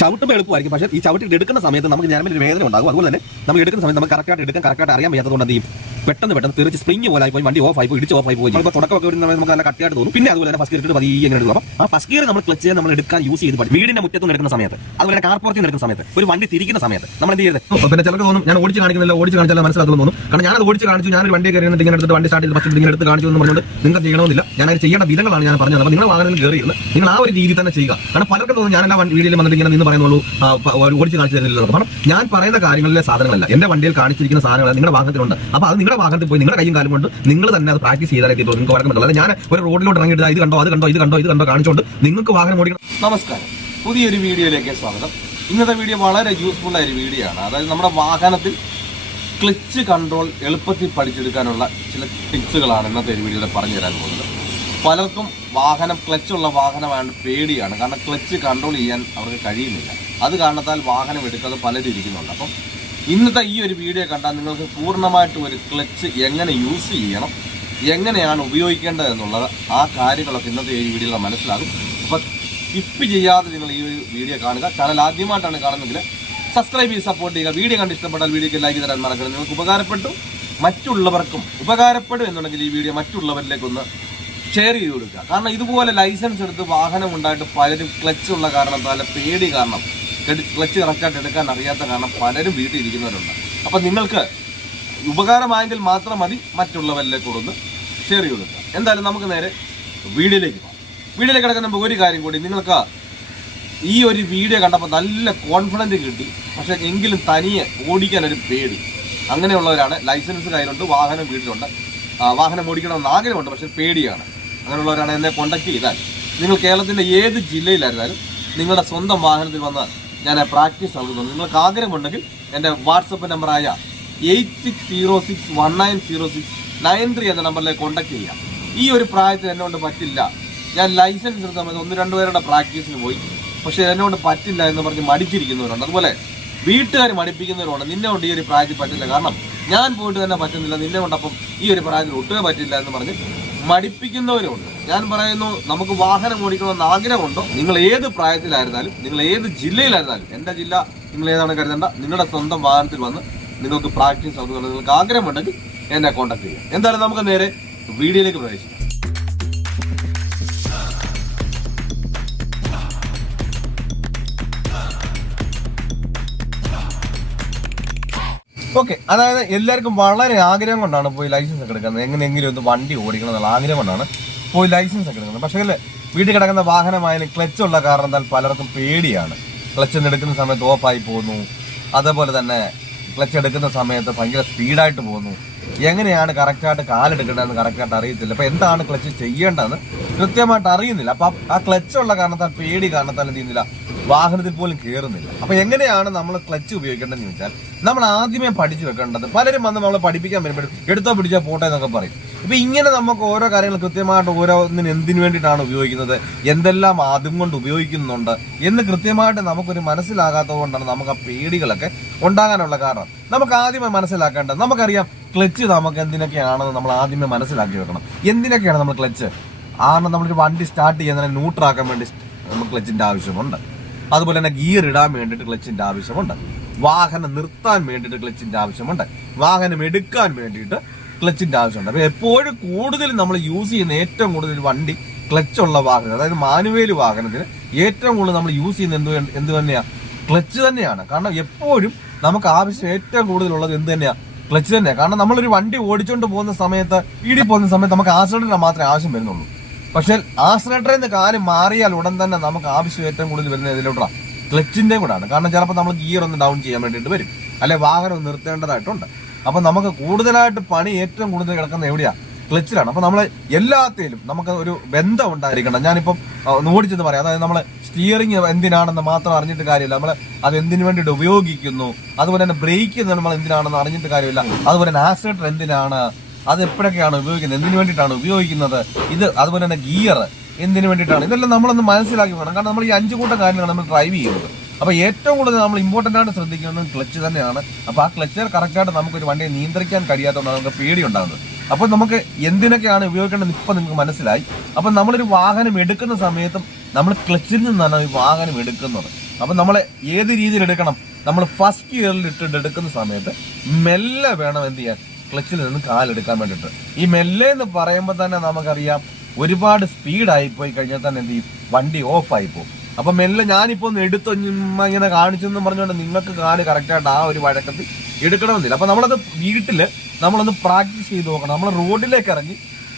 ചവിട്ടുമ്പോൾ എളുപ്പമായിരിക്കും, പക്ഷേ ഈ ചവിട്ടി എടുക്കുന്ന സമയത്ത് നമുക്ക് ഞാനും ഒരു വേദന ഉണ്ടാകും. അതുപോലെ തന്നെ നമ്മൾ എടുക്കുന്ന സമയത്ത് നമുക്ക് കറക്റ്റായിട്ട് അറിയാൻ വയ്യാത്തതുകൊണ്ട് എന്ത് ചെയ്യും, പെട്ടെന്ന് തീർച്ച സ്പ്രിങ് പോലെ പോയി വണ്ടി ഓഫ് ആയി പോയി, ഇടിച്ച് ഓഫ് ആയി പോയി. അപ്പോൾ തുടക്കമൊക്കെ വരുന്ന നമുക്ക് നല്ല കട്ടിയായിട്ട് തോന്നും. പിന്നെ അതുപോലെ തന്നെ ഫസ്റ്റ് ഗിയർ ഇട്ട് പതിയെ എങ്ങനെ എടുക്കും. അപ്പോൾ ആ ഫസ്റ്റ് ഗിയർ നമ്മൾ ക്ലച്ച് നമ്മൾ എടുക്കാൻ യൂസ് ചെയ്ത് പഠിക്കും. വീടിന്റെ മുറ്റത്ത് എടുക്കുന്ന സമയത്ത്, അതുപോലെ കാർ പുറത്ത് എടുക്കുന്ന സമയത്ത്, ഒരു വണ്ടി തിരിക്കുന്ന സമയത്ത് നമ്മൾ എന്ത് ചെയ്യരുത്. പിന്നെ ചിലർക്ക് തോന്നും ഞാൻ ഓടിച്ച് കാണിക്കുന്നില്ല, ഓടിച്ച് കാണിച്ചാൽ മനസ്സിലാക്കുന്നു തോന്നും. കാരണം ഞാനത് ഓടിച്ച് കാണിച്ചു, ഞാനൊരു വണ്ടി കയറി ഇങ്ങനെ എടുത്തിട്ട് വണ്ടി സ്റ്റാർട്ട് ചെയ്ത് ഫസ്റ്റ് ഇങ്ങനെ എടുത്ത് കാണിച്ചു എന്ന് പറഞ്ഞുകൊണ്ട് നിങ്ങൾ ചെയ്യണമെന്നില്ല. ഞാനത് ചെയ്യേണ്ട വിധങ്ങളാണ് ഞാൻ പറഞ്ഞത്. അപ്പോൾ നിങ്ങൾ വാഹനത്തിൽ കയറിയിരുന്ന് നിങ്ങൾ ആ ഒരു രീതി തന്നെ ചെയ്യുക. കാരണം പലർക്കും തോന്നുന്നു ഞാൻ എല്ലാ വീഡിയോയിൽ വന്നിട്ട് ഇങ്ങനെ നിന്ന് പറയുന്നുള്ളൂ, ഓടിച്ച് കാണിച്ചു തരുന്നില്ല. കാരണം ഞാൻ പറയുന്ന കാര്യങ്ങളിലെ സാധനങ്ങളല്ല എന്റെ വണ്ടിയിൽ കാണിച്ചിരിക്കുന്ന സാധനങ്ങൾ നിങ്ങളുടെ വാഹനത്തിലുണ്ട്. അപ്പോൾ അത് നിങ്ങളുടെ വാഹനത്തിൽ പോയി നിങ്ങളുടെ കൈയും കാലം കൊണ്ട് നിങ്ങൾ തന്നെ അത് പ്രാക്ടീസ് ചെയ്താലേ നിങ്ങൾക്ക് വഴക്കം പറ്റുള്ളൂ. ഞാൻ ഒരു റോഡിലോട്ട് ഇറങ്ങിയിട്ട് ഇത് കണ്ടോ അത് കണ്ടോ കാണിച്ചുകൊണ്ട് നിങ്ങൾക്ക് വാഹനം ഓടിക്കണം. നമസ്കാരം, പുതിയൊരു വീഡിയോയിലേക്ക് സ്വാഗതം. ഇന്നത്തെ വീഡിയോ വളരെ യൂസ്ഫുൾ ആയ ഒരു വീഡിയോ ആണ്. അതായത് നമ്മുടെ വാഹനത്തിൽ ക്ലച്ച് കൺട്രോൾ എളുപ്പത്തിൽ പഠിച്ചെടുക്കാനുള്ള ചില ടിപ്സുകളാണ് ഇന്നത്തെ ഒരു വീഡിയോയിൽ പറഞ്ഞു തരാൻ പോകുന്നത്. പലർക്കും ക്ലച്ചുള്ള വാഹനമാണ് പേടിയാണ്. കാരണം ക്ലച്ച് കൺട്രോൾ ചെയ്യാൻ അവർക്ക് കഴിയുന്നില്ല. അത് കാരണത്താൽ വാഹനം എടുക്കാതെ പലരും ഇരിക്കുന്നുണ്ട്. അപ്പം ഇന്നത്തെ ഈ ഒരു വീഡിയോ കണ്ടാൽ നിങ്ങൾക്ക് പൂർണ്ണമായിട്ട് ഒരു ക്ലച്ച് എങ്ങനെ യൂസ് ചെയ്യണം, എങ്ങനെയാണ് ഉപയോഗിക്കേണ്ടത് എന്നുള്ളത് ആ കാര്യങ്ങളൊക്കെ ഇന്നത്തെ ഈ വീഡിയോയിൽ മനസ്സിലാകും. അപ്പോൾ സ്കിപ്പ് ചെയ്യാതെ നിങ്ങൾ ഈ ഒരു വീഡിയോ കാണുക. ചാനൽ ആദ്യമായിട്ടാണ് കാണുന്നതെങ്കിൽ സബ്സ്ക്രൈബ് ചെയ്ത് സപ്പോർട്ട് ചെയ്യുക. വീഡിയോ കണ്ട് ഇഷ്ടപ്പെട്ടാൽ വീഡിയോക്ക് ലൈക്ക് തരാൻ മറക്കരുത്. നിങ്ങൾക്ക് ഉപകാരപ്പെട്ടു, മറ്റുള്ളവർക്കും ഉപകാരപ്പെടും എന്നുണ്ടെങ്കിൽ ഈ വീഡിയോ മറ്റുള്ളവരിലേക്കൊന്ന് ഷെയർ ചെയ്ത് കൊടുക്കുക. കാരണം ഇതുപോലെ ലൈസൻസ് എടുത്ത് വാഹനം ഉണ്ടായിട്ട് പലരും ക്ലച്ചുള്ള കാരണത്താൽ പേടി കാരണം ക്ലച്ച് കറക്റ്റായിട്ട് എടുക്കാൻ അറിയാത്ത കാരണം പലരും വീട്ടിൽ ഇരിക്കുന്നവരുണ്ട്. അപ്പം നിങ്ങൾക്ക് ഉപകാരമായെങ്കിൽ മാത്രം മതി മറ്റുള്ളവരിലേക്ക് ഒന്ന് ഷെയർ ചെയ്ത് കൊടുക്കുക. എന്തായാലും നമുക്ക് നേരെ വീഡിയോയിലേക്ക് പോകാം. വീഡിയോയിലേക്ക് കിടക്കുന്ന മുമ്പ് ഒരു കാര്യം കൂടി, നിങ്ങൾക്ക് ഈ ഒരു വീഡിയോ കണ്ടപ്പോൾ നല്ല കോൺഫിഡൻസ് കിട്ടി, പക്ഷേ എങ്കിലും തനിയെ ഓടിക്കാനൊരു പേടി, അങ്ങനെയുള്ളവരാണ്. ലൈസൻസ് കയ്യിലുണ്ട്, വാഹനം വീട്ടിലുണ്ട്, വാഹനം ഓടിക്കണമെന്ന് ആഗ്രഹമുണ്ട്, പക്ഷേ പേടിയാണ്. അങ്ങനെയുള്ളവരാണ് എന്നെ കോൺടാക്ട് ചെയ്താൽ നിങ്ങൾ കേരളത്തിൻ്റെ ഏത് ജില്ലയിലായിരുന്നാലും നിങ്ങളുടെ സ്വന്തം വാഹനത്തിൽ വന്നാൽ ഞാൻ പ്രാക്ടീസ് നൽകുന്നുണ്ട്. നിങ്ങൾക്ക് ആഗ്രഹമുണ്ടെങ്കിൽ എൻ്റെ വാട്സപ്പ് നമ്പറായ 8606190693 എന്ന നമ്പറിലേക്ക് കോൺടാക്ട് ചെയ്യാം. ഈ ഒരു പ്രായത്തിൽ എന്നെക്കൊണ്ട് പറ്റില്ല, ഞാൻ ലൈസൻസ് എടുത്ത സമയത്ത് 1-2 പേരുടെ പ്രാക്ടീസിന് പോയി, പക്ഷേ എന്നെക്കൊണ്ട് പറ്റില്ല എന്ന് പറഞ്ഞ് മടിച്ചിരിക്കുന്നവരുണ്ട്. അതുപോലെ വീട്ടുകാർ മടിപ്പിക്കുന്നവരുണ്ട്, നിന്നെ കൊണ്ട് ഈ ഒരു പ്രായത്തിൽ പറ്റില്ല, കാരണം ഞാൻ പോയിട്ട് തന്നെ പറ്റുന്നില്ല, നിന്നെ കൊണ്ടപ്പം ഈ ഒരു പ്രായത്തിൽ ഒട്ടുമേ പറ്റില്ല എന്ന് പറഞ്ഞ് മടിപ്പിക്കുന്നവരുണ്ട്. ഞാൻ പറയുന്നു, നമുക്ക് വാഹനം ഓടിക്കണമെന്ന് ആഗ്രഹമുണ്ടോ, നിങ്ങൾ ഏത് പ്രായത്തിലായിരുന്നാലും, നിങ്ങൾ ഏത് ജില്ലയിലായിരുന്നാലും, എൻ്റെ ജില്ല നിങ്ങൾ ഏതാണ് കരുതേണ്ട, നിങ്ങളുടെ സ്വന്തം വാഹനത്തിൽ വന്ന് നിങ്ങൾക്ക് പ്രാക്ടീസ് നടത്തുന്നത് നിങ്ങൾക്ക് ആഗ്രഹമുണ്ടെങ്കിൽ എന്നെ കോൺടാക്ട് ചെയ്യാം. എന്തായാലും നമുക്ക് നേരെ വീഡിയോയിലേക്ക് പ്രവേശിക്കാം. ഓക്കെ, അതായത് എല്ലാവർക്കും വളരെ ആഗ്രഹം കൊണ്ടാണ് പോയി ലൈസൻസ് ഒക്കെ എടുക്കുന്നത്. എങ്ങനെയെങ്കിലും ഒന്ന് വണ്ടി ഓടിക്കണം എന്നുള്ള ആഗ്രഹം കൊണ്ടാണ് പോയി ലൈസൻസ് ഒക്കെ എടുക്കുന്നത്. പക്ഷേ വീട്ടിൽ കിടക്കുന്ന വാഹനമായാലും ക്ലച്ച് ഉള്ള കാരണത്താൽ പലർക്കും പേടിയാണ്. ക്ലച്ച് എടുക്കുന്ന സമയത്ത് ഓഫായി പോകുന്നു, അതേപോലെ തന്നെ ക്ലച്ച് എടുക്കുന്ന സമയത്ത് ഭയങ്കര സ്പീഡായിട്ട് പോകുന്നു. എങ്ങനെയാണ് കറക്റ്റായിട്ട് കാലെടുക്കേണ്ടതെന്ന് കറക്റ്റായിട്ട് അറിയത്തില്ല. അപ്പോൾ എന്താണ് ക്ലച്ച് ചെയ്യേണ്ടതെന്ന് കൃത്യമായിട്ട് അറിയുന്നില്ല. അപ്പം ആ ക്ലച്ചുള്ള കാരണത്താൽ, പേടി കാരണത്താൽ എന്ത് ചെയ്യുന്നില്ല, വാഹനത്തിൽ പോലും കയറുന്നില്ല. അപ്പൊ എങ്ങനെയാണ് നമ്മൾ ക്ലച്ച് ഉപയോഗിക്കേണ്ടതെന്ന് ചോദിച്ചാൽ നമ്മൾ ആദ്യമേ പഠിച്ചു വെക്കേണ്ടത്. പലരും വന്ന് നമ്മളെ പഠിപ്പിക്കാൻ വരുമ്പോഴും എടുത്തോ പിടിച്ചാൽ പോട്ടെ എന്നൊക്കെ പറയും. ഇപ്പൊ ഇങ്ങനെ നമുക്ക് ഓരോ കാര്യങ്ങൾ കൃത്യമായിട്ട് ഓരോന്നിന് എന്തിനു വേണ്ടിയിട്ടാണ് ഉപയോഗിക്കുന്നത്, എന്തെല്ലാം ആദ്യം കൊണ്ട് ഉപയോഗിക്കുന്നുണ്ട് എന്ന് കൃത്യമായിട്ട് നമുക്കൊരു മനസ്സിലാകാത്തത് കൊണ്ടാണ് നമുക്ക് ആ പേടികളൊക്കെ ഉണ്ടാകാനുള്ള കാരണം. നമുക്ക് ആദ്യമേ മനസ്സിലാക്കേണ്ടത്, നമുക്കറിയാം ക്ലച്ച് നമുക്ക് എന്തിനൊക്കെയാണെന്ന് നമ്മൾ ആദ്യമേ മനസ്സിലാക്കി വെക്കണം. എന്തിനൊക്കെയാണ് നമ്മൾ ക്ലച്ച്? കാരണം നമ്മളൊരു വണ്ടി സ്റ്റാർട്ട് ചെയ്യുന്നതിനെ ന്യൂട്രാക്കാൻ വേണ്ടി നമുക്ക് ക്ലച്ചിന്റെ ആവശ്യമുണ്ട്. അതുപോലെ തന്നെ ഗിയർ ഇടാൻ വേണ്ടിയിട്ട് ക്ലച്ചിന്റെ ആവശ്യമുണ്ട്. വാഹനം നിർത്താൻ വേണ്ടിയിട്ട് ക്ലച്ചിന്റെ ആവശ്യമുണ്ട്. വാഹനം എടുക്കാൻ വേണ്ടിയിട്ട് ക്ലച്ചിന്റെ ആവശ്യമുണ്ട്. അപ്പൊ എപ്പോഴും കൂടുതൽ നമ്മൾ യൂസ് ചെയ്യുന്ന ഏറ്റവും കൂടുതൽ വണ്ടി ക്ലച്ചുള്ള വാഹനം, അതായത് മാനുവൽ വാഹനത്തിന് ഏറ്റവും കൂടുതൽ നമ്മൾ യൂസ് ചെയ്യുന്ന എന്ത് തന്നെയാണ്, ക്ലച്ച് തന്നെയാണ്. കാരണം എപ്പോഴും നമുക്ക് ആവശ്യം ഏറ്റവും കൂടുതലുള്ളത് എന്ത് തന്നെയാണ്, ക്ലച്ച് തന്നെയാണ്. കാരണം നമ്മളൊരു വണ്ടി ഓടിച്ചുകൊണ്ട് പോകുന്ന സമയത്ത്, ഈടി പോകുന്ന സമയത്ത് നമുക്ക് ആക്സിലേറ്റർ മാത്രമേ ആവശ്യം വരുന്നുള്ളൂ. പക്ഷെ ആക്സിലേറ്ററിൽ നിന്ന് കാര്യം മാറിയാൽ ഉടൻ തന്നെ നമുക്ക് ആവശ്യം ഏറ്റവും കൂടുതൽ വരുന്ന ഇതിലോട്ടാണ്, ക്ലച്ചിന്റെ കൂടാണ്. കാരണം ചിലപ്പോൾ നമ്മൾ ഗിയർ ഒന്ന് ഡൗൺ ചെയ്യാൻ വേണ്ടിയിട്ട് വരും, അല്ലെ വാഹനം ഒന്ന് നിർത്തേണ്ടതായിട്ടുണ്ട്. അപ്പൊ നമുക്ക് കൂടുതലായിട്ട് പണി ഏറ്റവും കൂടുതൽ കിടക്കുന്ന എവിടെയാ, ക്ലച്ചിലാണ്. അപ്പൊ നമ്മൾ എല്ലാത്തിലും നമുക്ക് ഒരു ബന്ധം ഉണ്ടായിരിക്കണം. ഞാനിപ്പം ഓടിച്ചെന്ന് പറയാം, അതായത് നമ്മൾ സ്റ്റിയറിംഗ് എന്തിനാണെന്ന് മാത്രം അറിഞ്ഞിട്ട് കാര്യമില്ല, നമ്മൾ അത് എന്തിനു വേണ്ടിയിട്ട് ഉപയോഗിക്കുന്നു. അതുപോലെ തന്നെ ബ്രേക്ക് നമ്മൾ എന്തിനാണെന്ന് അറിഞ്ഞിട്ട് കാര്യമില്ല. അതുപോലെ തന്നെ ആക്സിലേറ്റർ എന്തിനാണ്, അത് എപ്പോഴൊക്കെയാണ് ഉപയോഗിക്കുന്നത്, എന്തിനു വേണ്ടിയിട്ടാണ് ഉപയോഗിക്കുന്നത്, ഇത് അതുപോലെ തന്നെ ഗിയർ എന്തിനു വേണ്ടിയിട്ടാണ്, ഇതെല്ലാം നമ്മളൊന്ന് മനസ്സിലാക്കി വേണം. കാരണം നമ്മൾ ഈ 5 കൂട്ടം കാര്യങ്ങളാണ് നമ്മൾ ഡ്രൈവ് ചെയ്യുന്നത്. അപ്പോൾ ഏറ്റവും കൂടുതൽ നമ്മൾ ഇമ്പോർട്ടൻ്റ് ആയിട്ട് ശ്രദ്ധിക്കുന്നത് ക്ലച്ച് തന്നെയാണ്. അപ്പോൾ ആ ക്ലച്ച് കറക്റ്റായിട്ട് നമുക്കൊരു വണ്ടിയെ നിയന്ത്രിക്കാൻ കഴിയാത്തതുകൊണ്ടാണ് നമുക്ക് പേടി ഉണ്ടാകുന്നത്. അപ്പോൾ നമുക്ക് എന്തിനൊക്കെയാണ് ഉപയോഗിക്കേണ്ടത് ഇപ്പം നിങ്ങൾക്ക് മനസ്സിലായി. അപ്പം നമ്മളൊരു വാഹനം എടുക്കുന്ന സമയത്തും നമ്മൾ ക്ലച്ചിൽ നിന്നാണ് ഈ വാഹനം എടുക്കുന്നത്. അപ്പൊ നമ്മൾ ഏത് രീതിയിൽ എടുക്കണം? നമ്മൾ ഫസ്റ്റ് ഗിയറിൽ ഇട്ടിട്ട് എടുക്കുന്ന സമയത്ത് മെല്ലെ വേണം എന്ത് ചെയ്യാൻ, ക്ലച്ചിൽ നിന്ന് കാലെടുക്കാൻ വേണ്ടിയിട്ട്. ഈ മെല്ലെ എന്ന് പറയുമ്പോൾ തന്നെ നമുക്കറിയാം ഒരുപാട് സ്പീഡായി പോയി കഴിഞ്ഞാൽ തന്നെ എന്ത് ചെയ്യും, വണ്ടി ഓഫായി പോകും. അപ്പൊ മെല്ലെ ഞാനിപ്പോ ഒന്ന് എടുത്തു ഇങ്ങനെ കാണിച്ചെന്ന് പറഞ്ഞുകൊണ്ട് നിങ്ങൾക്ക് കാല് കറക്റ്റായിട്ട് ആ ഒരു വഴക്കത്തിൽ എടുക്കണമെന്നില്ല. അപ്പൊ നമ്മളത് വീട്ടില് നമ്മളൊന്ന് പ്രാക്ടീസ് ചെയ്ത് നോക്കണം. നമ്മൾ റോഡിലേക്ക് ഇറങ്ങി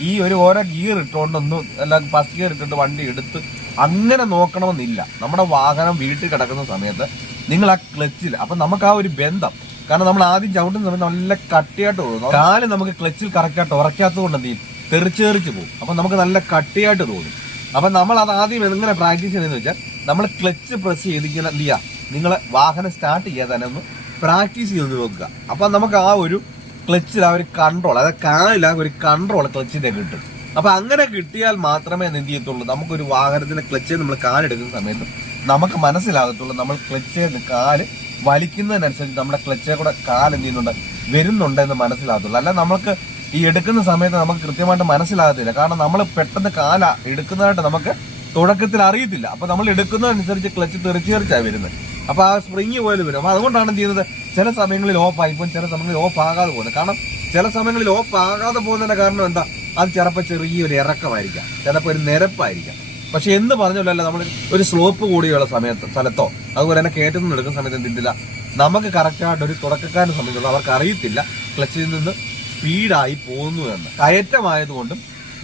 ഈ ഓരോ ഗിയർ ഇട്ടുകൊണ്ടൊന്നും എല്ലാം ഫസ്റ്റ് ഗിയർ ഇട്ടിട്ട് വണ്ടി എടുത്ത് അങ്ങനെ നോക്കണമെന്നില്ല. നമ്മുടെ വാഹനം വീട്ടിൽ കിടക്കുന്ന സമയത്ത് നിങ്ങൾ ആ ക്ലച്ചിൽ, അപ്പൊ നമുക്ക് ആ ഒരു ബന്ധം, കാരണം നമ്മൾ ആദ്യം ചവിട്ടുന്ന സമയത്ത് നല്ല കട്ടിയായിട്ട് തോന്നും. കാല് നമുക്ക് ക്ലച്ചിൽ കറക്റ്റായിട്ട് ഉറക്കാത്തത് കൊണ്ട് എന്ത് ചെയ്യും, തെറിച്ചേറിച്ച് പോകും. അപ്പൊ നമുക്ക് നല്ല കട്ടിയായിട്ട് തോന്നും. അപ്പൊ നമ്മൾ അത് ആദ്യം എങ്ങനെ പ്രാക്ടീസ് ചെയ്യുന്നതെന്ന് വെച്ചാൽ നമ്മൾ ക്ലച്ച് പ്രസ് ചെയ്തിങ്ങനെ എന്ത് ചെയ്യുക, നിങ്ങളെ വാഹനം സ്റ്റാർട്ട് ചെയ്യാതെ തന്നെ ഒന്ന് പ്രാക്ടീസ് ചെയ്ത് നോക്കുക. അപ്പൊ നമുക്ക് ആ ഒരു ക്ലച്ചിൽ ആ ഒരു കൺട്രോൾ, അതായത് കാലിൽ ആ ഒരു കൺട്രോൾ ക്ലച്ചിന്റെ കിട്ടും. അപ്പൊ അങ്ങനെ കിട്ടിയാൽ മാത്രമേ എന്ത് ചെയ്യത്തുള്ളൂ, നമുക്കൊരു വാഹനത്തിന്റെ ക്ലച്ചിൽ നമ്മൾ കാലെടുക്കുന്ന സമയത്ത് നമുക്ക് മനസ്സിലാകത്തുള്ളൂ നമ്മൾ ക്ലച്ചിൽ കാല് വലിക്കുന്നതിനനുസരിച്ച് നമ്മുടെ ക്ലച്ചെ കൂടെ കാല് എന്ത് ചെയ്യുന്നുണ്ട്, വരുന്നുണ്ട് എന്ന് മനസ്സിലാകത്തുള്ളൂ. അല്ല നമുക്ക് ഈ എടുക്കുന്ന സമയത്ത് നമുക്ക് കൃത്യമായിട്ട് മനസ്സിലാകത്തില്ല. കാരണം നമ്മൾ പെട്ടെന്ന് കാല എടുക്കുന്നതായിട്ട് നമുക്ക് തുടക്കത്തിൽ അറിയത്തില്ല. അപ്പൊ നമ്മൾ എടുക്കുന്നതനുസരിച്ച് ക്ലച്ച് തെറിച്ചാണ് വരുന്നത്. അപ്പൊ ആ സ്പ്രിങ് പോലെ വരും. അപ്പൊ അതുകൊണ്ടാണ് എന്ത് ചെയ്യുന്നത്, ചില സമയങ്ങളിൽ ഓഫ് ആയിപ്പോൾ ചില സമയങ്ങളിൽ ഓഫ് ആകാതെ പോകുന്നത്. കാരണം ചില സമയങ്ങളിൽ ഓഫ് ആകാതെ പോകുന്നതിന്റെ കാരണം എന്താ, അത് ചിലപ്പോൾ ചെറിയൊരു ഇറക്കമായിരിക്കാം, ചിലപ്പോൾ ഒരു നിരപ്പായിരിക്കാം. പക്ഷെ എന്ത് പറഞ്ഞല്ലോ നമ്മൾ ഒരു സ്ലോപ്പ് കൂടിയുള്ള സ്ഥലത്തോ അതുപോലെ തന്നെ കയറ്റുന്ന എടുക്കുന്ന സമയത്ത് എന്തില്ല, നമുക്ക് കറക്റ്റായിട്ട് ഒരു തുടക്കക്കാരനെ സംബന്ധിച്ചുള്ള അവർക്ക് അറിയത്തില്ല ക്ലച്ചിൽ നിന്ന് സ്പീഡായി പോകുന്നു എന്ന്. കയറ്റമായതുകൊണ്ടും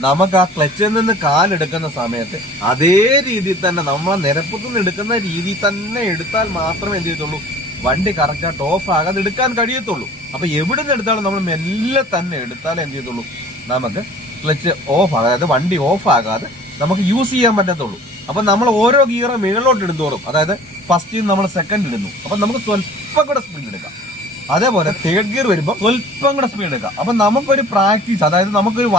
നമുക്ക് ആ ക്ലച്ചിൽ നിന്ന് കാലെടുക്കുന്ന സമയത്ത് അതേ രീതിയിൽ തന്നെ നമ്മളെ നിരപ്പത്തു നിന്ന് എടുക്കുന്ന രീതിയിൽ തന്നെ എടുത്താൽ മാത്രമേ എന്ത് ചെയ്യത്തുള്ളൂ, വണ്ടി കറക്റ്റായിട്ട് ഓഫ് ആകാതെ എടുക്കാൻ കഴിയത്തുള്ളൂ. അപ്പൊ എവിടെ നിന്ന് എടുത്താലും നമ്മൾ മെല്ലെ തന്നെ എടുത്താലേ എന്ത് ചെയ്യത്തുള്ളൂ, നമുക്ക് ക്ലച്ച് ഓഫ് ആകാതെ വണ്ടി ഓഫ് ആകാതെ നമുക്ക് യൂസ് ചെയ്യാൻ പറ്റത്തുള്ളൂ. അപ്പൊ നമ്മൾ ഓരോ ഗിയറും മുകളിലോട്ട് ഇടുന്നോറും, അതായത് ഫസ്റ്റ് നമ്മൾ സെക്കൻഡ് ഇടുന്നു, അപ്പൊ നമുക്ക് സ്വല്പം കൂടെ സ്പീഡ് എടുക്കാം. അതേപോലെ തേർഡ് ഗിയർ വരുമ്പോൾ സ്വല്പം കൂടെ സ്പീഡ് എടുക്കാം. അപ്പൊ നമുക്കൊരു പ്രാക്ടീസ്, അതായത് നമുക്കൊരു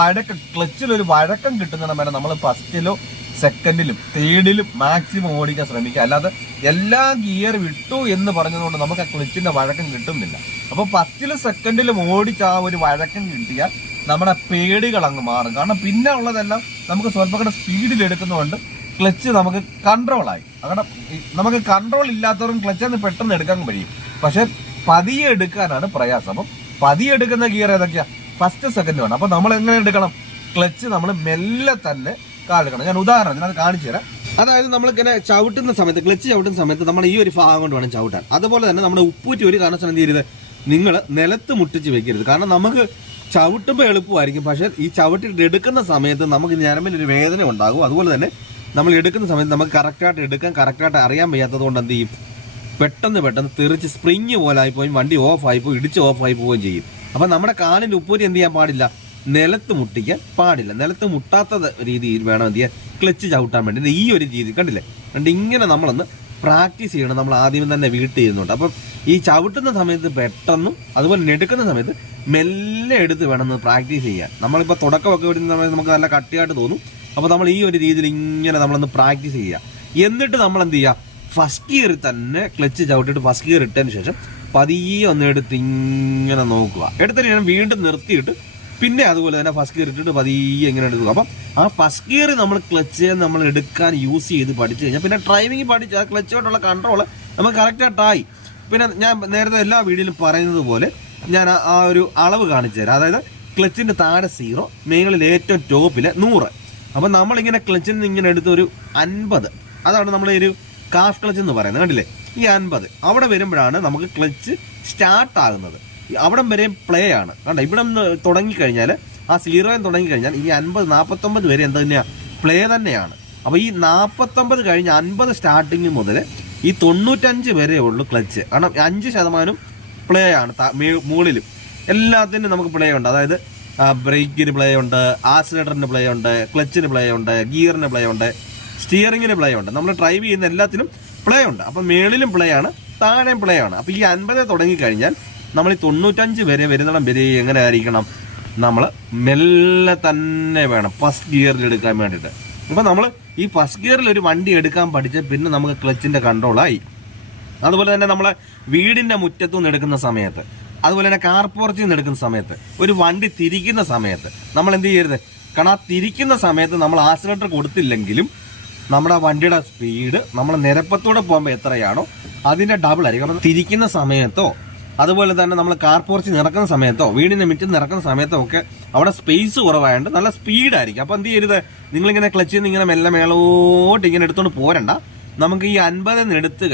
ക്ലച്ചിൽ ഒരു വഴക്കം കിട്ടുന്ന വരെ നമ്മൾ ഫസ്റ്റിലോ സെക്കൻഡിലും തേർഡിലും മാക്സിമം ഓടിക്കാൻ ശ്രമിക്കുക. അല്ലാതെ എല്ലാ ഗിയർ വിട്ടു എന്ന് പറഞ്ഞതുകൊണ്ട് നമുക്ക് ആ ക്ലച്ചിന്റെ വഴക്കം കിട്ടുന്നില്ല. അപ്പൊ ഫസ്റ്റിലും സെക്കൻഡിലും ഓടിച്ച് ആ ഒരു വഴക്കം കിട്ടിയാൽ നമ്മുടെ പേടികൾ അങ്ങ് മാറും. കാരണം പിന്നെ ഉള്ളതെല്ലാം നമുക്ക് സ്വല്പം കൂടെ സ്പീഡിൽ എടുക്കുന്നതുകൊണ്ട് ക്ലച്ച് നമുക്ക് കൺട്രോളായി. അങ്ങനെ നമുക്ക് കൺട്രോൾ ഇല്ലാത്തവരും ക്ലച്ച് പെട്ടെന്ന് എടുക്കാൻ കഴിയും. പക്ഷെ പതിയെ എടുക്കാനാണ് പ്രയാസം. അപ്പം പതിയെ എടുക്കുന്ന ഗിയർ ഏതൊക്കെയാ, ഫസ്റ്റ് സെക്കൻഡ് വേണം. അപ്പൊ നമ്മൾ എങ്ങനെ എടുക്കണം, ക്ലച്ച് നമ്മൾ മെല്ലെ തന്നെ കാലെടുക്കണം. ഞാൻ ഉദാഹരണം അത് കാണിച്ചു തരാം. അതായത് നമ്മളിങ്ങനെ ചവിട്ടുന്ന സമയത്ത്, ക്ലച്ച് ചവിട്ടുന്ന സമയത്ത് നമ്മൾ ഈ ഒരു ഭാഗം കൊണ്ട് വേണം ചവിട്ടാൻ. അതുപോലെ തന്നെ നമ്മുടെ ഉപ്പൂറ്റി ഒരു കാരണവശാലും എന്ത് ചെയ്യരുത്, നിങ്ങൾ നിലത്ത് മുട്ടിച്ച് വെക്കരുത്. കാരണം നമുക്ക് ചവിട്ടുമ്പോൾ എളുപ്പമായിരിക്കും, പക്ഷെ ഈ ചവിട്ടിട്ട് എടുക്കുന്ന സമയത്ത് നമുക്ക് ഞരമ്പിന് ഒരു വേദന ഉണ്ടാകും. അതുപോലെ തന്നെ നമ്മൾ എടുക്കുന്ന സമയത്ത് നമുക്ക് കറക്റ്റായിട്ട് എടുക്കാൻ കറക്റ്റായിട്ട് അറിയാൻ വയ്യാത്തത് കൊണ്ട് എന്ത് ചെയ്യും, പെട്ടെന്ന് തെറിച്ച് സ്പ്രിങ് പോലെ ആയിപ്പോയി വണ്ടി ഓഫായിപ്പോയി ഇടിച്ച് ഓഫായി പോവുകയും ചെയ്യും. അപ്പൊ നമ്മുടെ കാലിന്റെ ഉപ്പൂരി എന്ത് ചെയ്യാൻ പാടില്ല, നിലത്ത് മുട്ടിക്കാൻ പാടില്ല. നിലത്ത് മുട്ടാത്ത രീതിയിൽ വേണം എന്ത് ചെയ്യാൻ, ക്ലച്ച് ചവിട്ടാൻ വേണ്ടി. ഈ ഒരു രീതി കണ്ടില്ലേ, കണ്ട് ഇങ്ങനെ നമ്മളൊന്ന് പ്രാക്ടീസ് ചെയ്യണം. നമ്മൾ ആദ്യം തന്നെ വീട്ടിൽ ചെയ്യുന്നുണ്ട്. അപ്പം ഈ ചവിട്ടുന്ന സമയത്ത് പെട്ടെന്നും അതുപോലെ എടുക്കുന്ന സമയത്ത് മെല്ലെ എടുത്ത് വേണം പ്രാക്ടീസ് ചെയ്യാൻ. നമ്മളിപ്പോൾ തുടക്കമൊക്കെ വിടുന്ന സമയത്ത് നമുക്ക് നല്ല കട്ടിയായിട്ട് തോന്നും. അപ്പോൾ നമ്മൾ ഈ ഒരു രീതിയിൽ ഇങ്ങനെ നമ്മളൊന്ന് പ്രാക്ടീസ് ചെയ്യുക. എന്നിട്ട് നമ്മൾ എന്ത് ചെയ്യുക, ഫസ്റ്റ് ഗിയർ തന്നെ ക്ലച്ച് ചവിട്ടിട്ട് ഫസ്റ്റ് ഗിയർ ഇട്ടതിന് ശേഷം പതിയെ ഒന്ന് എടുത്ത് ഇങ്ങനെ നോക്കുക. എടുത്തതിന് ശേഷം വീണ്ടും നിർത്തിയിട്ട് പിന്നെ അതുപോലെ തന്നെ ഫസ്റ്റ് ഗിയർ ഇട്ടിട്ട് പതിയെ ഇങ്ങനെ എടുക്കുക. അപ്പം ആ ഫസ്റ്റ് ഗിയർ നമ്മൾ ക്ലച്ച് നമ്മൾ എടുക്കാൻ യൂസ് ചെയ്ത് പഠിച്ചു കഴിഞ്ഞാൽ പിന്നെ ഡ്രൈവിംഗ് പഠിച്ച് ആ ക്ലച്ചോട്ടുള്ള കൺട്രോൾ നമുക്ക് കറക്റ്റായിട്ടായി. പിന്നെ ഞാൻ നേരത്തെ എല്ലാ വീഡിയോയിലും പറയുന്നത് പോലെ ഞാൻ ആ ഒരു അളവ് കാണിച്ചു തരാം. അതായത് ക്ലച്ചിൻ്റെ താഴെ 0, മേളിൽ ഏറ്റവും ടോപ്പിൽ 100. അപ്പം നമ്മളിങ്ങനെ ക്ലച്ചിൽ നിന്ന് ഇങ്ങനെ എടുത്ത് ഒരു 50, അതാണ് നമ്മൾ ഒരു കാഫ് ക്ലച്ച് എന്ന് പറയുന്നത്. കണ്ടില്ലേ, ഈ 50 അവിടെ വരുമ്പോഴാണ് നമുക്ക് ക്ലച്ച് സ്റ്റാർട്ട് ആകുന്നത്. അവിടം വരെയും പ്ലേ ആണ്. കണ്ട, ഇവിടെ നിന്ന് തുടങ്ങിക്കഴിഞ്ഞാൽ ആ 0 തുടങ്ങിക്കഴിഞ്ഞാൽ ഈ 50 49 വരെ എന്ത് തന്നെയാണ്, പ്ലേ തന്നെയാണ്. അപ്പോൾ ഈ 49 കഴിഞ്ഞ് 50 സ്റ്റാർട്ടിങ് മുതൽ ഈ 95 വരെ ഉള്ളൂ ക്ലച്ച്. കാരണം 5% പ്ലേ ആണ്. മുകളിലും എല്ലാത്തിനും നമുക്ക് പ്ലേ ഉണ്ട്. അതായത് ബ്രേക്കിന് പ്ലേ ഉണ്ട്, ആക്സിലേറ്ററിന് പ്ലേ ഉണ്ട്, ക്ലച്ചിന് പ്ലേ ഉണ്ട്, ഗിയറിന് പ്ലേ ഉണ്ട്, സ്റ്റിയറിങ്ങിന് പ്ലേ ഉണ്ട്. നമ്മൾ ഡ്രൈവ് ചെയ്യുന്ന എല്ലാത്തിനും പ്ലേ ഉണ്ട്. അപ്പം മേളിലും പ്ലേ ആണ്, താഴെയും പ്ലേ ആണ്. അപ്പോൾ ഈ 50 തുടങ്ങിക്കഴിഞ്ഞാൽ നമ്മൾ ഈ 95 വരെ വരുന്നിടം വരെ എങ്ങനെ ആയിരിക്കണം, നമ്മൾ മെല്ലെ തന്നെ വേണം ഫസ്റ്റ് ഗിയറിൽ എടുക്കാൻ വേണ്ടിയിട്ട്. അപ്പോൾ നമ്മൾ ഈ ഫസ്റ്റ് ഗിയറിൽ ഒരു വണ്ടി എടുക്കാൻ പഠിച്ച് പിന്നെ നമുക്ക് ക്ലച്ചിൻ്റെ കൺട്രോളായി. അതുപോലെ തന്നെ നമ്മളെ വീടിൻ്റെ മുറ്റത്തു നിന്ന് എടുക്കുന്ന സമയത്ത്, അതുപോലെ തന്നെ കാർ പോർച്ചിൽ നിന്ന് എടുക്കുന്ന സമയത്ത്, ഒരു വണ്ടി തിരിക്കുന്ന സമയത്ത് നമ്മൾ എന്ത് ചെയ്യരുത്, കാരണം ആ തിരിക്കുന്ന സമയത്ത് നമ്മൾ ആക്സിലേറ്റർ കൊടുത്തില്ലെങ്കിലും നമ്മുടെ വണ്ടിയുടെ സ്പീഡ് നമ്മൾ നിരപ്പത്തൂടെ പോകുമ്പോൾ എത്രയാണോ അതിന്റെ ഡബിൾ ആയിരിക്കും. അപ്പം തിരിക്കുന്ന സമയത്തോ അതുപോലെ തന്നെ നമ്മൾ കാർ പോർച്ച് നിറക്കുന്ന സമയത്തോ വീടിന്റെ മുറ്റത്ത് നിറക്കുന്ന സമയത്തോ ഒക്കെ അവിടെ സ്പേസ് കുറവായതുകൊണ്ട് നല്ല സ്പീഡായിരിക്കും. അപ്പൊ എന്ത് ചെയ്യരുത്, നിങ്ങളിങ്ങനെ ക്ലച്ചിൽ നിന്ന് ഇങ്ങനെ മെല്ലെ മേളോട്ട് ഇങ്ങനെ എടുത്തോണ്ട് പോരണ്ട. നമുക്ക് ഈ 50 എടുത്തു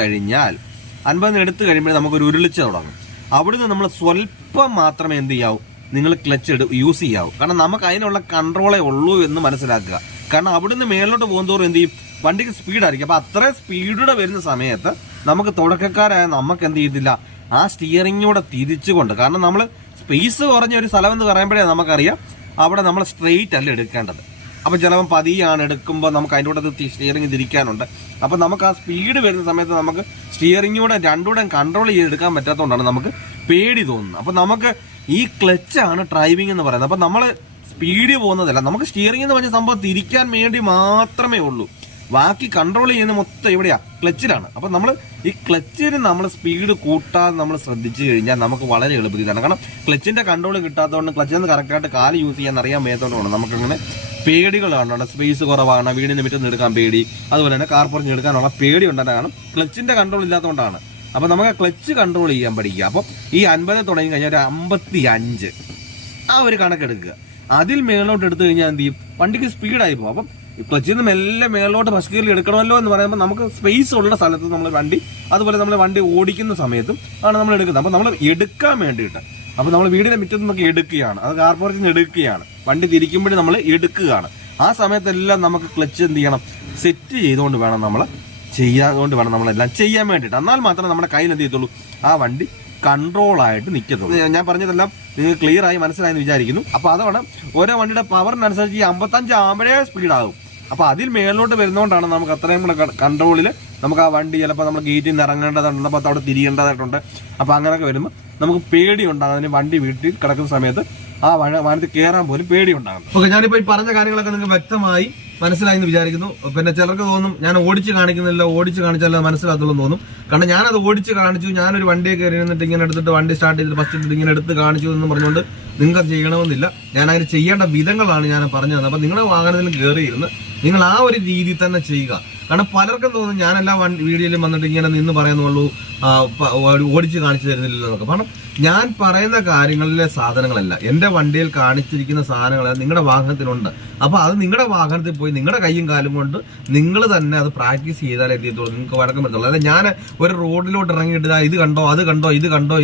കഴിയുമ്പോൾ നമുക്കൊരു ഉരുളിച്ച തുടങ്ങും. അവിടുന്ന് നമ്മൾ സ്വല്പം മാത്രമേ എന്ത് ചെയ്യാവൂ, നിങ്ങൾ ക്ലച്ച് യൂസ് ചെയ്യാവൂ. കാരണം നമുക്ക് അതിനുള്ള കൺട്രോളേ ഉള്ളൂ എന്ന് മനസ്സിലാക്കുക. കാരണം അവിടുന്ന് മേലോട്ട് പോകുന്നതോറും എന്ത് ചെയ്യും, വണ്ടിക്ക് സ്പീഡായിരിക്കും. അപ്പൊ അത്രയും സ്പീഡോടെ വരുന്ന സമയത്ത് നമുക്ക് തുടക്കക്കാരായ നമുക്ക് എന്ത് ചെയ്തില്ല, ആ സ്റ്റിയറിംഗൂടെ തിരിച്ചുകൊണ്ട്, കാരണം നമ്മൾ സ്പേസ് കുറഞ്ഞ ഒരു സ്ഥലം എന്ന് പറയുമ്പോഴേ നമുക്കറിയാം അവിടെ നമ്മൾ സ്ട്രെയിറ്റ് അല്ല എടുക്കേണ്ടത്. അപ്പൊ ചിലപ്പോൾ പതിയാണ് എടുക്കുമ്പോൾ നമുക്ക് അതിൻ്റെ കൂടെ സ്റ്റിയറിംഗ് തിരിക്കാനുണ്ട്. അപ്പൊ നമുക്ക് ആ സ്പീഡ് വരുന്ന സമയത്ത് നമുക്ക് സ്റ്റിയറിംഗൂടെ രണ്ടുകൂടെ കൺട്രോൾ ചെയ്തെടുക്കാൻ പറ്റാത്തതുകൊണ്ടാണ് നമുക്ക് പേടി തോന്നുന്നത്. അപ്പൊ നമുക്ക് ഈ ക്ലച്ചാണ് ഡ്രൈവിംഗ് എന്ന് പറയുന്നത്. അപ്പൊ നമ്മൾ സ്പീഡ് പോകുന്നതല്ല, നമുക്ക് സ്റ്റിയറിംഗ് എന്ന് പറഞ്ഞ സംഭവം തിരിക്കാൻ വേണ്ടി മാത്രമേ ഉള്ളൂ. ബാക്കി കൺട്രോൾ ചെയ്യുന്ന മൊത്തം എവിടെയാ, ക്ലച്ചിലാണ്. അപ്പൊ നമ്മൾ ഈ ക്ലച്ചിന് നമ്മൾ സ്പീഡ് കൂട്ടാതെ നമ്മൾ ശ്രദ്ധിച്ചു കഴിഞ്ഞാൽ നമുക്ക് വളരെ എളുപ്പത്തിലാണ്. കാരണം ക്ലച്ചിന്റെ കൺട്രോൾ കിട്ടാത്തതുകൊണ്ട് ക്ലച്ചിൽ നിന്ന് കറക്റ്റായിട്ട് കാല് യൂസ് ചെയ്യാൻ അറിയാൻ മേത്തോണ്ടാണ് നമുക്കങ്ങനെ പേടികളാണ്. സ്പേസ് കുറവാണ്, വീടിന് മുറ്റത്ത് എടുക്കാൻ പേടി, അതുപോലെ തന്നെ കാർ പുറത്ത് എടുക്കാനുള്ള പേടി ഉണ്ടാകാനും ക്ലച്ചിന്റെ കൺട്രോൾ ഇല്ലാത്തതുകൊണ്ടാണ്. അപ്പൊ നമുക്ക് ക്ലച്ച് കൺട്രോൾ ചെയ്യാൻ പഠിക്കുക. അപ്പം ഈ 50 തുടങ്ങി കഴിഞ്ഞാൽ ഒരു 55 ആ ഒരു കണക്കെടുക്കുക. അതിൽ മേലോട്ട് എടുത്തു കഴിഞ്ഞാൽ എന്ത് ചെയ്യും, വണ്ടിക്ക് സ്പീഡായി പോകും. അപ്പം ക്ലച്ചിൽ നിന്ന് മെല്ലെ മേലോട്ട് ഫസ്റ്റ് ഗിയറിൽ എടുക്കണമല്ലോ എന്ന് പറയുമ്പോൾ നമുക്ക് സ്പേസ് ഉള്ള സ്ഥലത്ത് നമ്മൾ വണ്ടി, അതുപോലെ നമ്മൾ വണ്ടി ഓടിക്കുന്ന സമയത്തും ആണ് നമ്മൾ എടുക്കുന്നത്. അപ്പൊ നമ്മൾ എടുക്കാൻ വേണ്ടിയിട്ട്, അപ്പൊ നമ്മൾ വീടിന്റെ മുറ്റത്ത് നിന്നൊക്കെ എടുക്കുകയാണ്, അത് കാർ പോർച്ചിൽ നിന്ന് എടുക്കുകയാണ്, വണ്ടി തിരിക്കുമ്പോഴും നമ്മൾ എടുക്കുകയാണ്. ആ സമയത്തെല്ലാം നമുക്ക് ക്ലച്ച് എന്ത് ചെയ്യണം, സെറ്റ് ചെയ്തുകൊണ്ട് വേണം നമ്മളെല്ലാം ചെയ്യാൻ വേണ്ടിയിട്ട്. എന്നാൽ മാത്രമേ നമ്മുടെ കയ്യിൽ എന്ത് ചെയ്യത്തുള്ളൂ, ആ വണ്ടി കൺട്രോൾ ആയിട്ട് നിൽക്കത്തുള്ളൂ. ഞാൻ പറഞ്ഞതെല്ലാം നിങ്ങൾ ക്ലിയർ ആയി മനസ്സിലായെന്ന് വിചാരിക്കുന്നു. അപ്പൊ അതാണ് ഓരോ വണ്ടിയുടെ പവറിനനുസരിച്ച് ഈ 55 ആകുമ്പോഴേ സ്പീഡാകും. അപ്പൊ അതിൽ മേലോട്ട് വരുന്നതുകൊണ്ടാണ് നമുക്ക് അത്രയും കൂടെ കൺട്രോളിൽ നമുക്ക് ആ വണ്ടി ചിലപ്പോൾ നമ്മൾ ഗേറ്റിൽ നിന്ന് ഇറങ്ങേണ്ടതുണ്ട്, അപ്പോൾ അവിടെ തിരിയേണ്ടതായിട്ടുണ്ട്. അപ്പൊ അങ്ങനെയൊക്കെ വരുമ്പോൾ നമുക്ക് പേടി ഉണ്ടാകും. വണ്ടി വീട്ടിൽ കിടക്കുന്ന സമയത്ത് ആ വാഹനത്തിൽ കയറാൻ പോലും പേടി ഉണ്ടാകും. ഓക്കെ, ഞാനിപ്പോൾ ഈ പറഞ്ഞ കാര്യങ്ങളൊക്കെ നിങ്ങൾക്ക് വ്യക്തമായി മനസ്സിലായി എന്ന് വിചാരിക്കുന്നു. പിന്നെ ചിലർക്ക് തോന്നും ഞാൻ ഓടിച്ച് കാണിക്കുന്നില്ല, ഓടിച്ച് കാണിച്ചാലേ മനസ്സിലാത്തുള്ളൂ തോന്നും. കാരണം ഞാനത് ഓടിച്ച് കാണിച്ചു, ഞാനൊരു വണ്ടിയെ കയറി നിന്നിട്ട് ഇങ്ങനെ എടുത്തിട്ട് വണ്ടി സ്റ്റാർട്ട് ചെയ്തിട്ട് ഫസ്റ്റ് ഇട്ടിട്ട് ഇങ്ങനെ എടുത്ത് കാണിച്ചു എന്ന് പറഞ്ഞുകൊണ്ട് നിങ്ങൾക്ക് ചെയ്യണമെന്നില്ല. ഞാൻ അതിന് ചെയ്യേണ്ട വിധങ്ങളാണ് ഞാൻ പറഞ്ഞു തന്നത്. അപ്പൊ നിങ്ങളുടെ വാഹനത്തിൽ കയറിയിരുന്ന് നിങ്ങൾ ആ ഒരു രീതി തന്നെ ചെയ്യുക. കാരണം പലർക്കും തോന്നും ഞാനെല്ലാം വീഡിയോയിലും വന്നിട്ട് ഇങ്ങനെ നിന്ന് പറയുന്നുള്ളൂ, ഓടിച്ച് കാണിച്ചു തരുന്നില്ലല്ലോ എന്നൊക്കെ. കാരണം ഞാൻ പറയുന്ന കാര്യങ്ങളിലെ സാധനങ്ങളല്ല, എന്റെ വണ്ടിയിൽ കാണിച്ചിരിക്കുന്ന സാധനങ്ങളെല്ലാം നിങ്ങളുടെ വാഹനത്തിലുണ്ട്. അപ്പൊ അത് നിങ്ങളുടെ വാഹനത്തിൽ പോയി നിങ്ങളുടെ കൈയും കാലും കൊണ്ട് നിങ്ങൾ തന്നെ അത് പ്രാക്ടീസ് ചെയ്താലേ എത്തിയത്തുള്ളൂ, നിങ്ങൾക്ക് വഴക്കം പറ്റത്തുള്ളൂ. അല്ല ഞാൻ ഒരു റോഡിലോട്ട് ഇറങ്ങിയിട്ട് ഇത് കണ്ടോ അത് കണ്ടോ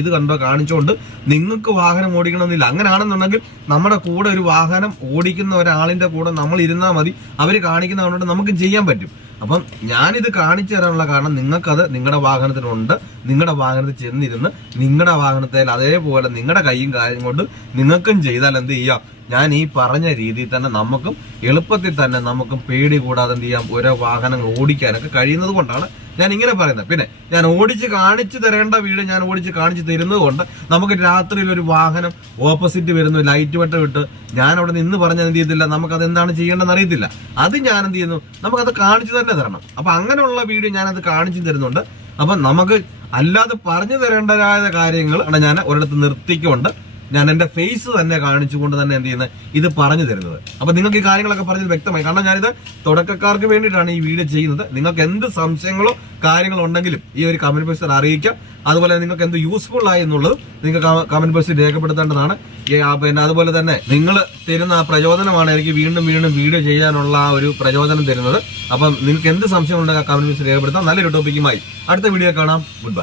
ഇത് കണ്ടോ കാണിച്ചുകൊണ്ട് നിങ്ങൾക്ക് വാഹനം ഓടിക്കണമെന്നില്ല. അങ്ങനെയാണെന്നുണ്ടെങ്കിൽ നമ്മുടെ കൂടെ ഒരു വാഹനം ഓടിക്കുന്ന ഒരാളിന്റെ കൂടെ നമ്മൾ ഇരുന്നാൽ മതി, അവർ കാണിക്കുന്നതുകൊണ്ട് നമുക്ക് ചെയ്യാൻ പറ്റും. അപ്പം ഞാനിത് കാണിച്ചു തരാനുള്ള കാരണം നിങ്ങൾക്കത് നിങ്ങളുടെ വാഹനത്തിനുണ്ട്. നിങ്ങളുടെ വാഹനത്തിൽ ചെന്നിരുന്ന് നിങ്ങളുടെ വാഹനത്തിൽ അതേപോലെ നിങ്ങളുടെ കൈയും കാര്യം കൊണ്ട് നിങ്ങൾക്കും ചെയ്താൽ എന്ത് ചെയ്യാം, ഞാൻ ഈ പറഞ്ഞ രീതിയിൽ തന്നെ നമുക്കും എളുപ്പത്തിൽ തന്നെ നമുക്കും പേടി കൂടാതെ എന്ത് ചെയ്യാം, ഓരോ വാഹനങ്ങൾ ഓടിക്കാനൊക്കെ കഴിയുന്നത് കൊണ്ടാണ് ഞാൻ ഇങ്ങനെ പറയുന്നത്. പിന്നെ ഞാൻ ഓടിച്ച് കാണിച്ചു തരേണ്ട വീട് ഞാൻ ഓടിച്ച് കാണിച്ചു തരുന്നത് കൊണ്ട് നമുക്ക് രാത്രിയിൽ ഒരു വാഹനം ഓപ്പോസിറ്റ് വരുന്നു, ലൈറ്റ് വെട്ടം ഇട്ട് ഞാൻ അവിടെ നിന്ന് പറഞ്ഞാൽ എന്ത് ചെയ്തില്ല, നമുക്കത് എന്താണ് ചെയ്യേണ്ടതെന്ന് അറിയത്തില്ല. അത് ഞാൻ എന്ത് ചെയ്യുന്നു, നമുക്കത് കാണിച്ചു തന്നെ തരണം. അപ്പൊ അങ്ങനെയുള്ള വീഡിയോ ഞാനത് കാണിച്ചു തരുന്നുണ്ട്. അപ്പൊ നമുക്ക് അല്ലാതെ പറഞ്ഞു തരേണ്ടതായ കാര്യങ്ങൾ ഞാൻ ഒരിടത്ത് നിർത്തിക്കൊണ്ട് ഞാൻ എന്റെ ഫേസ് തന്നെ കാണിച്ചുകൊണ്ട് തന്നെ എന്ത് ചെയ്യുന്നത്, ഇത് പറഞ്ഞു തരുന്നത്. അപ്പൊ നിങ്ങൾക്ക് ഈ കാര്യങ്ങളൊക്കെ പറഞ്ഞത് വ്യക്തമായി. കാരണം ഞാനിത് തുടക്കക്കാർക്ക് വേണ്ടിയിട്ടാണ് ഈ വീഡിയോ ചെയ്യുന്നത്. നിങ്ങൾക്ക് എന്ത് സംശയങ്ങളോ കാര്യങ്ങളോ ഉണ്ടെങ്കിലും ഈ ഒരു കമന്റ് ബോക്സിൽ അറിയിക്കാം. അതുപോലെ നിങ്ങൾക്ക് എന്ത് യൂസ്ഫുൾ ആയി എന്നുള്ളത് നിങ്ങൾക്ക് കമന്റ് ബോക്സിൽ രേഖപ്പെടുത്തേണ്ടതാണ്. പിന്നെ അതുപോലെ തന്നെ നിങ്ങൾ തരുന്ന ആ പ്രചോദനമാണ് എനിക്ക് വീണ്ടും വീഡിയോ ചെയ്യാനുള്ള ആ ഒരു പ്രചോദനം തരുന്നത്. അപ്പം നിങ്ങൾക്ക് എന്ത് സംശയം ഉണ്ടെങ്കിൽ കമന്റ് ബോക്സിൽ രേഖപ്പെടുത്താം. നല്ലൊരു ടോപ്പിക്കുമായി അടുത്ത വീഡിയോ കാണാം. Good bye.